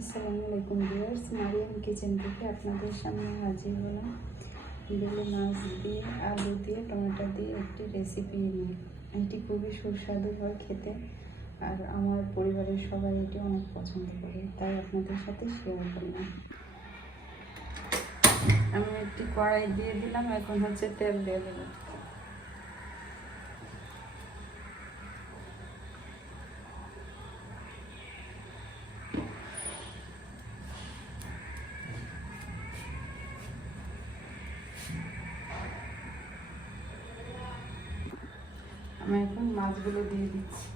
আসসালামু আলাইকুম viewers, Mariam kitchen থেকে আপনাদের সামনে হাজির হলাম। বেলে মাছ দিয়ে, আলু দিয়ে, টমেটো দিয়ে একটি রেসিপি নিয়ে। এটি খুবই সুস্বাদু হয় খেতে আর আমার পরিবারের সবাই এটি অনেক পছন্দ করে, তাই আপনাদের সাথে শেয়ার করলাম। আমি একটি কড়াই দিয়ে দিলাম, এখন হচ্ছে তেল দিয়ে দেবো। আমি এখন মাছগুলো দিয়ে দিচ্ছি।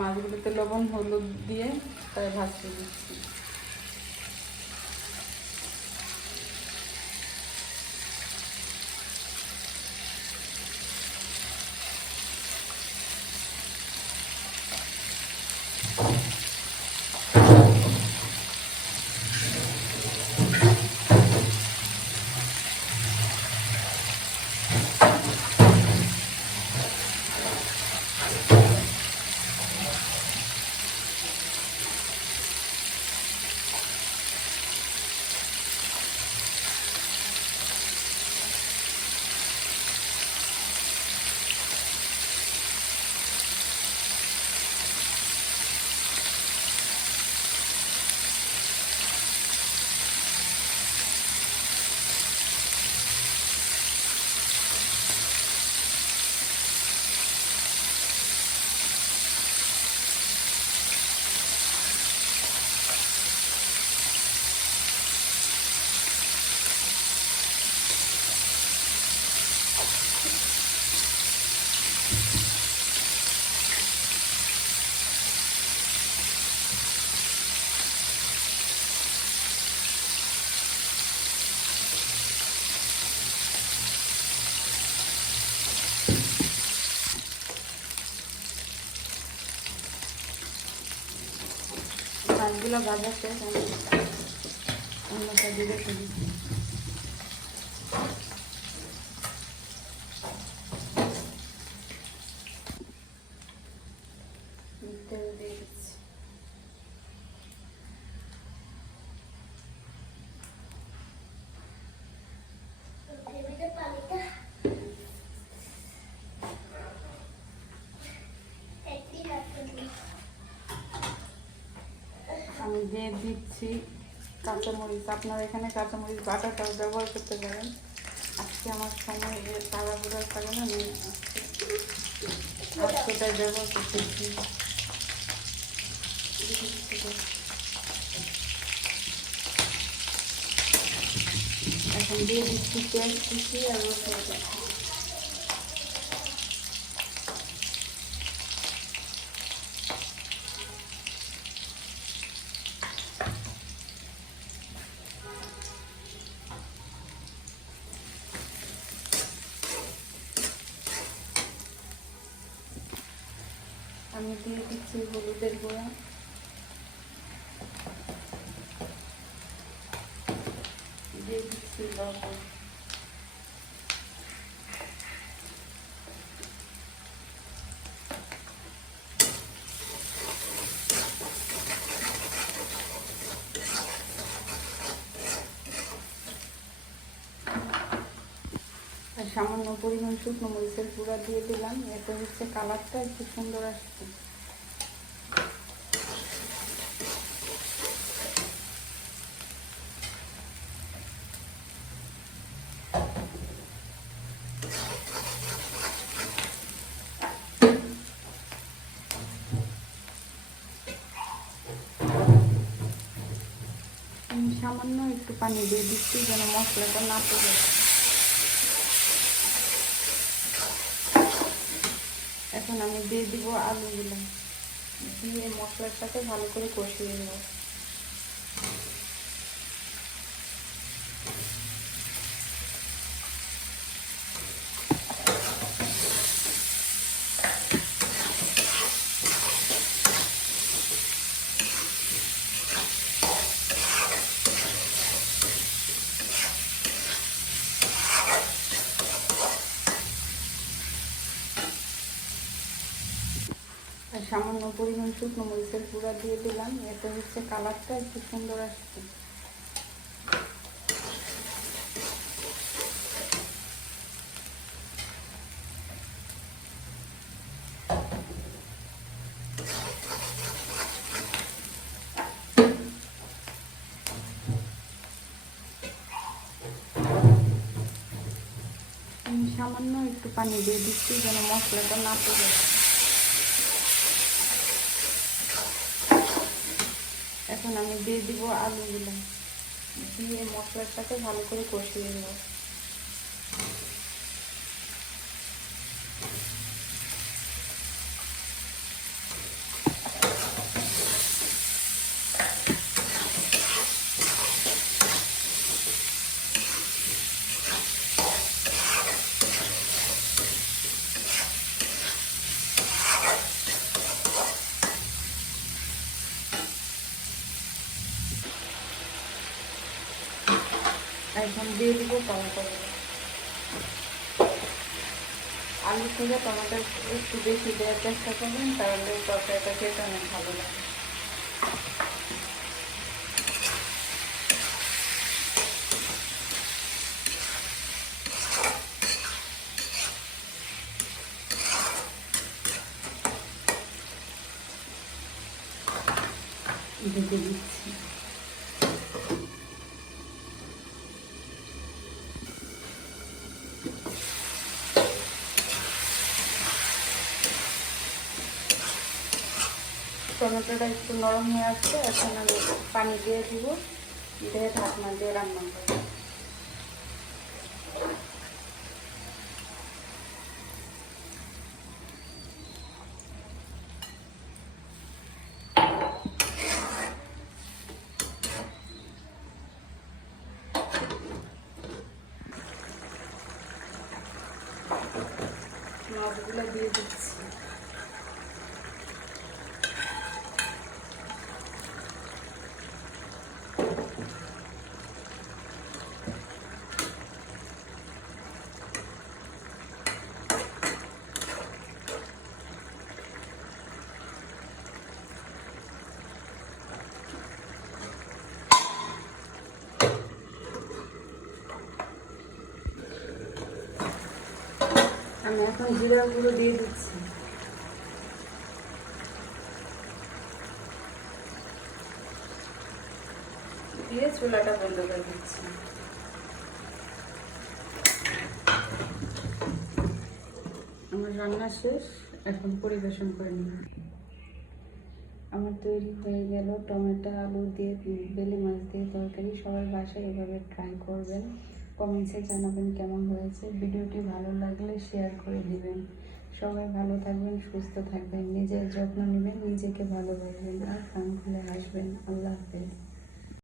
মাছগুলোতে লবণ হলুদ দিয়ে তাই ভাজতে দিচ্ছি। মাছগুলো ভাজা শেষ আমি অন্যটা দিয়ে রেখে দিচ্ছি তেল দিয়ে দিচ্ছি আমি দিয়ে দিচ্ছি কাঁচামরিচ, আপনার এখানে কাঁচামরিচ, বাটাটাও ব্যবহার করতে পারেন। আজকে আমার সময় তাড়াহুড়ার কারণে আমি আজকেটাই ব্যবহার করতেছি এখন দিয়ে দিচ্ছি পেঁয়াজ আর রসুন আমি দিয়ে দিচ্ছি হলুদের গুঁড়া। দিয়ে দিচ্ছি লবণ আর সামান্য পরিমাণ শুকনো মরিচের গুঁড়া দিয়ে দিলাম। এতে হচ্ছে কালারটা একটু সুন্দর আসছে। সামান্য একটু পানি দিয়ে দিচ্ছি যেন মশলাটা না পড়ে। এখন আমি দিয়ে দিব আলুগুলো। দিয়ে মশলার সাথে ভালো করে কষিয়ে নেব। সামান্য পরিমাণ শুকনো মরিচের গুঁড়া দিয়ে দিলাম। এতে হচ্ছে কালারটা একটু সুন্দর আসছে। সামান্য একটু পানি দিয়ে দিচ্ছি যেন মশলাটা না পড়ে। এখন আমি দিয়ে দিব আলুগুলো। দিয়ে মশলার সাথে ভালো করে কষিয়ে দেবো এখন দিয়ে দিব টমেটো। আলু থেকে টমেটো একটু বেশি দেওয়ার চেষ্টা করবেন, তাহলে তরকারিটা খেতে অনেক ভালো লাগে। ঢেকে দিচ্ছি। টমেটোটা একটু নরম হয়ে আসছে, এখন আমি পানি দিয়ে দিব, দিয়ে ঢাকনা দিয়ে রান্না করব। মাছগুলো দিয়ে দিচ্ছি। আমি এখন জিরা গুঁড়ো দিয়ে দিচ্ছি। দিয়ে চুলাটা বন্ধ করে দিচ্ছি। আমার রান্না শেষ, এখন পরিবেশন করে নিব আমার তৈরি হয়ে গেল টমেটো, আলু দিয়ে, বেলে মাছ দিয়ে তরকারি। সবার বাসায় এভাবে ট্রাই করবেন। কমেন্টসে জানাবেন কেমন হয়েছে। ভিডিওটি ভালো লাগলে শেয়ার করে দিবেন। সবাই ভালো থাকবেন, সুস্থ থাকবেন, নিজের যত্ন নেবেন, নিজেকে ভালোবাসবেন আর কান খুলে হাসবেন। আল্লাহ হাফেজ।